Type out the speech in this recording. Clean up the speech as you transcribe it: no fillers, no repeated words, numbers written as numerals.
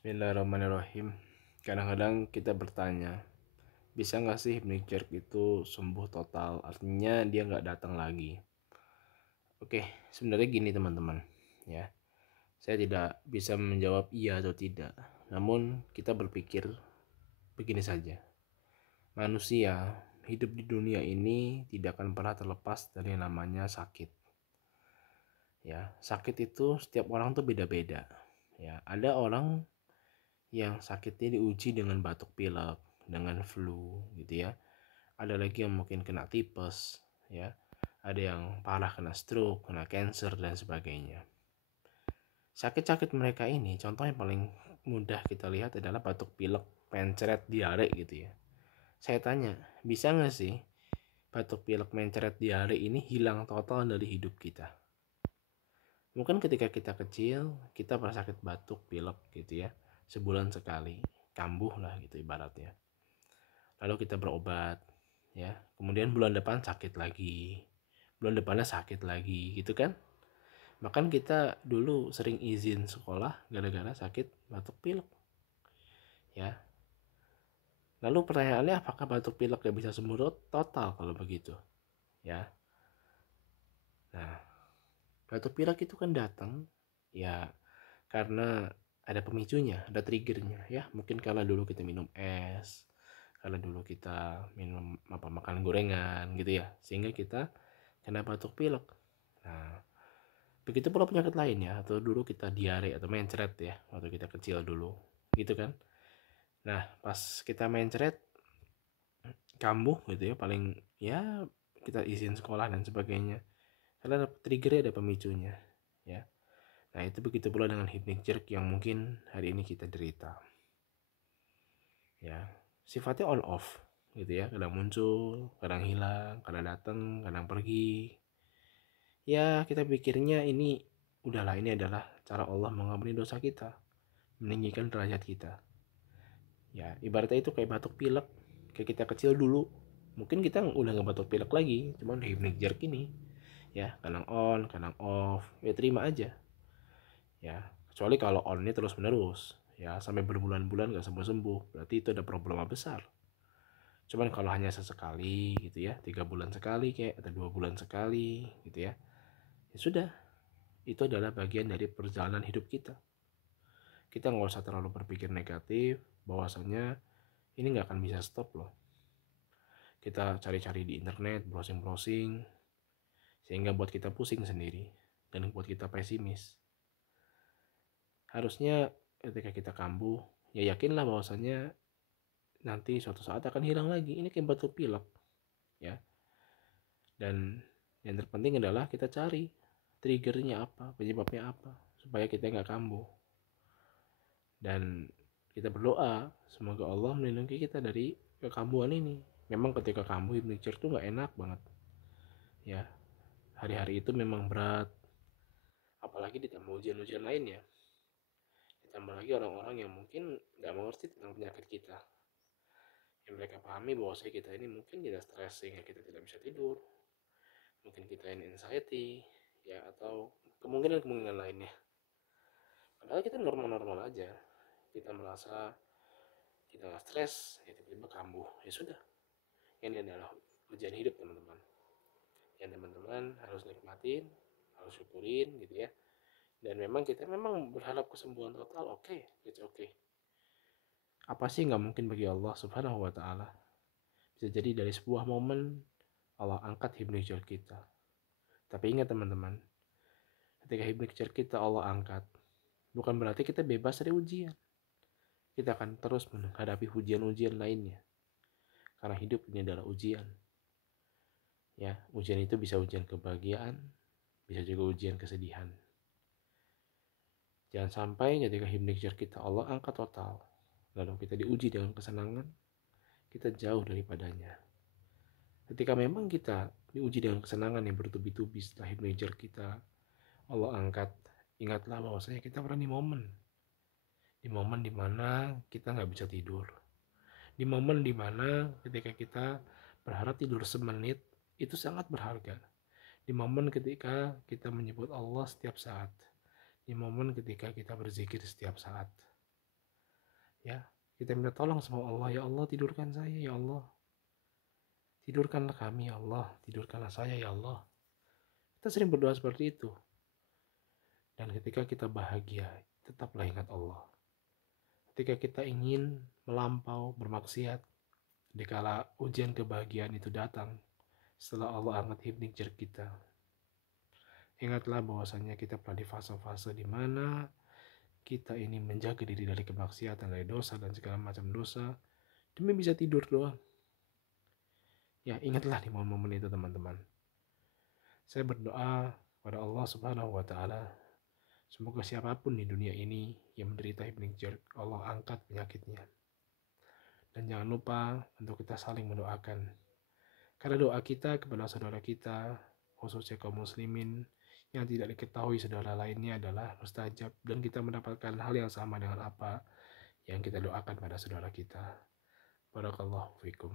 Bismillahirrahmanirrahim. Kadang-kadang kita bertanya, bisa nggak sih hypnic jerk itu sembuh total? Artinya dia nggak datang lagi. Oke, sebenarnya gini teman-teman, ya. Saya tidak bisa menjawab iya atau tidak. Namun kita berpikir begini saja. Manusia hidup di dunia ini tidak akan pernah terlepas dari yang namanya sakit. Ya, sakit itu setiap orang tuh beda-beda. Ya, ada orang yang sakitnya diuji dengan batuk pilek, dengan flu gitu ya. Ada lagi yang mungkin kena tipes ya. Ada yang parah kena stroke, kena cancer dan sebagainya. Sakit-sakit mereka ini contoh yang paling mudah kita lihat adalah batuk pilek, mencret, diare gitu ya. Saya tanya, bisa nggak sih batuk pilek, mencret, diare ini hilang total dari hidup kita? Mungkin ketika kita kecil, kita pernah sakit batuk, pilek gitu ya. Sebulan sekali, kambuh lah gitu ibaratnya. Lalu kita berobat ya, kemudian bulan depan sakit lagi, bulan depannya sakit lagi gitu kan. Bahkan kita dulu sering izin sekolah gara-gara sakit batuk pilek ya. Lalu pertanyaannya, apakah batuk pilek gak bisa sembuh total kalau begitu ya? Nah, batuk pilek itu kan datang ya karena ada pemicunya, ada triggernya ya. Mungkin karena dulu kita minum es, karena dulu kita minum makan gorengan gitu ya, sehingga kita kena batuk pilek. Nah, begitu pula penyakit lainnya, atau dulu kita diare atau mencret ya, waktu kita kecil dulu, gitu kan. Nah, pas kita mencret, kambuh gitu ya, paling ya kita izin sekolah dan sebagainya. Karena ada triggernya, ada pemicunya, ya. Nah, itu begitu pula dengan hypnic jerk yang mungkin hari ini kita derita. Ya, sifatnya on off gitu ya, kadang muncul, kadang hilang, kadang datang, kadang pergi. Ya, kita pikirnya ini udahlah, ini adalah cara Allah mengampuni dosa kita, meninggikan derajat kita. Ya, ibaratnya itu kayak batuk pilek, kayak kita kecil dulu. Mungkin kita udah nggak batuk pilek lagi, cuman hypnic jerk ini ya, kadang on, kadang off. Ya terima aja. Ya, kecuali kalau on ini terus menerus ya sampai berbulan-bulan nggak sembuh-sembuh, berarti itu ada problema besar. Cuman kalau hanya sesekali gitu ya, 3 bulan sekali kayak, atau 2 bulan sekali gitu ya, ya sudah, itu adalah bagian dari perjalanan hidup kita. Kita nggak usah terlalu berpikir negatif, bahwasanya ini nggak akan bisa stop loh. Kita cari-cari di internet, browsing-browsing, sehingga buat kita pusing sendiri dan buat kita pesimis. Harusnya ketika kita kambuh, ya yakinlah bahwasanya nanti suatu saat akan hilang lagi. Ini kayak batuk pilek ya. Dan yang terpenting adalah kita cari triggernya apa, penyebabnya apa, supaya kita nggak kambuh. Dan kita berdoa semoga Allah melindungi kita dari kekambuhan ini. Memang ketika kambuh, hypnic jerk tuh nggak enak banget ya. Hari-hari itu memang berat, apalagi ditambah ujian-ujian lainnya, ditambah lagi orang-orang yang mungkin nggak mengerti tentang penyakit kita, yang mereka pahami bahwa kita ini mungkin kita stres sehingga kita tidak bisa tidur, mungkin kita ini anxiety ya, atau kemungkinan-kemungkinan lainnya. Padahal kita normal-normal aja, kita merasa kita nggak stres, ya tiba-tiba kambuh, ya sudah. Ini adalah ujian hidup teman-teman, yang teman-teman harus nikmatin, harus syukurin gitu ya. Dan memang kita memang berharap kesembuhan total, oke, it's okay. Apa sih nggak mungkin bagi Allah Subhanahu wa Ta'ala? Bisa jadi dari sebuah momen Allah angkat hypnic jerk kita. Tapi ingat teman-teman, ketika hypnic jerk kita Allah angkat, bukan berarti kita bebas dari ujian. Kita akan terus menghadapi ujian-ujian lainnya. Karena hidup ini adalah ujian. Ya, ujian itu bisa ujian kebahagiaan, bisa juga ujian kesedihan. Jangan sampai ketika hypnic jerk kita Allah angkat total, lalu kita diuji dengan kesenangan, kita jauh daripadanya. Ketika memang kita diuji dengan kesenangan yang bertubi-tubi setelah hypnic jerk kita Allah angkat, ingatlah bahwasanya kita pernah di momen dimana kita nggak bisa tidur, di momen dimana ketika kita berharap tidur semenit itu sangat berharga, di momen ketika kita menyebut Allah setiap saat, di momen ketika kita berzikir setiap saat. Ya, kita minta tolong sama Allah, ya Allah tidurkan saya, ya Allah. Tidurkanlah kami, ya Allah. Tidurkanlah saya, ya Allah. Kita sering berdoa seperti itu. Dan ketika kita bahagia, tetaplah ingat Allah. Ketika kita ingin melampau, bermaksiat, dikala ujian kebahagiaan itu datang, setelah Allah angkat hikmah kita, ingatlah bahwasanya kita pernah di fase-fase di mana kita ini menjaga diri dari kemaksiatan, dari dosa dan segala macam dosa, demi bisa tidur doang. Ya, ingatlah di momen-momen itu teman-teman. Saya berdoa kepada Allah Subhanahu wa taala, semoga siapapun di dunia ini yang menderita hipnik jerk, Allah angkat penyakitnya. Dan jangan lupa untuk kita saling mendoakan. Karena doa kita kepada saudara kita, khususnya kaum muslimin, yang tidak diketahui saudara lainnya adalah mustajab, dan kita mendapatkan hal yang sama dengan apa yang kita doakan pada saudara kita. Barakallahu fikum.